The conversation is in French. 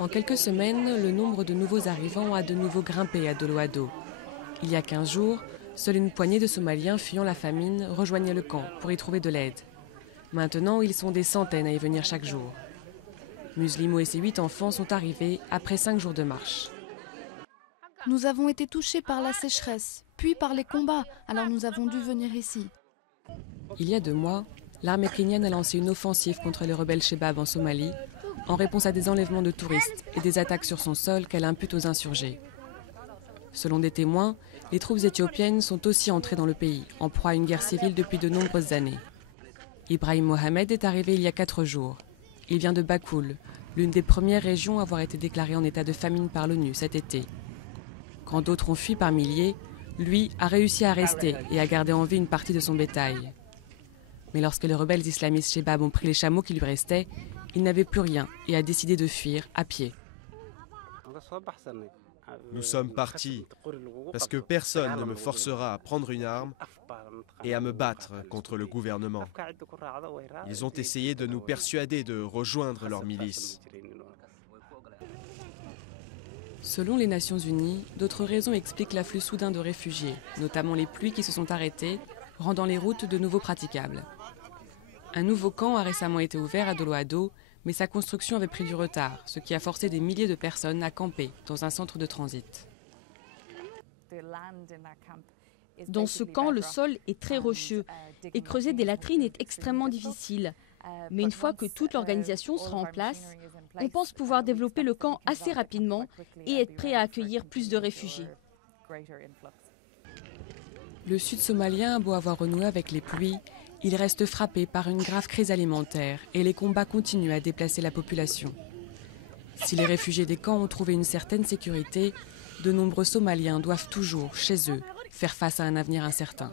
En quelques semaines, le nombre de nouveaux arrivants a de nouveau grimpé à Doloado. Il y a 15 jours, seule une poignée de Somaliens fuyant la famine rejoignaient le camp pour y trouver de l'aide. Maintenant, ils sont des centaines à y venir chaque jour. Muslimo et ses 8 enfants sont arrivés après 5 jours de marche. Nous avons été touchés par la sécheresse, puis par les combats, alors nous avons dû venir ici. Il y a 2 mois, l'armée kenyane a lancé une offensive contre les rebelles Shebab en Somalie, en réponse à des enlèvements de touristes et des attaques sur son sol qu'elle impute aux insurgés. Selon des témoins, les troupes éthiopiennes sont aussi entrées dans le pays, en proie à une guerre civile depuis de nombreuses années. Ibrahim Mohamed est arrivé il y a 4 jours. Il vient de Bakoul, l'une des premières régions à avoir été déclarée en état de famine par l'ONU cet été. Quand d'autres ont fui par milliers, lui a réussi à rester et à garder en vie une partie de son bétail. Mais lorsque les rebelles islamistes Shebab ont pris les chameaux qui lui restaient, il n'avait plus rien et a décidé de fuir à pied. Nous sommes partis parce que personne ne me forcera à prendre une arme et à me battre contre le gouvernement. Ils ont essayé de nous persuader de rejoindre leur milice. Selon les Nations Unies, d'autres raisons expliquent l'afflux soudain de réfugiés, notamment les pluies qui se sont arrêtées, rendant les routes de nouveau praticables. Un nouveau camp a récemment été ouvert à Doloado, mais sa construction avait pris du retard, ce qui a forcé des milliers de personnes à camper dans un centre de transit. Dans ce camp, le sol est très rocheux et creuser des latrines est extrêmement difficile. Mais une fois que toute l'organisation sera en place, on pense pouvoir développer le camp assez rapidement et être prêt à accueillir plus de réfugiés. Le sud somalien a beau avoir renoué avec les pluies, il reste frappé par une grave crise alimentaire et les combats continuent à déplacer la population. Si les réfugiés des camps ont trouvé une certaine sécurité, de nombreux Somaliens doivent toujours, chez eux, faire face à un avenir incertain.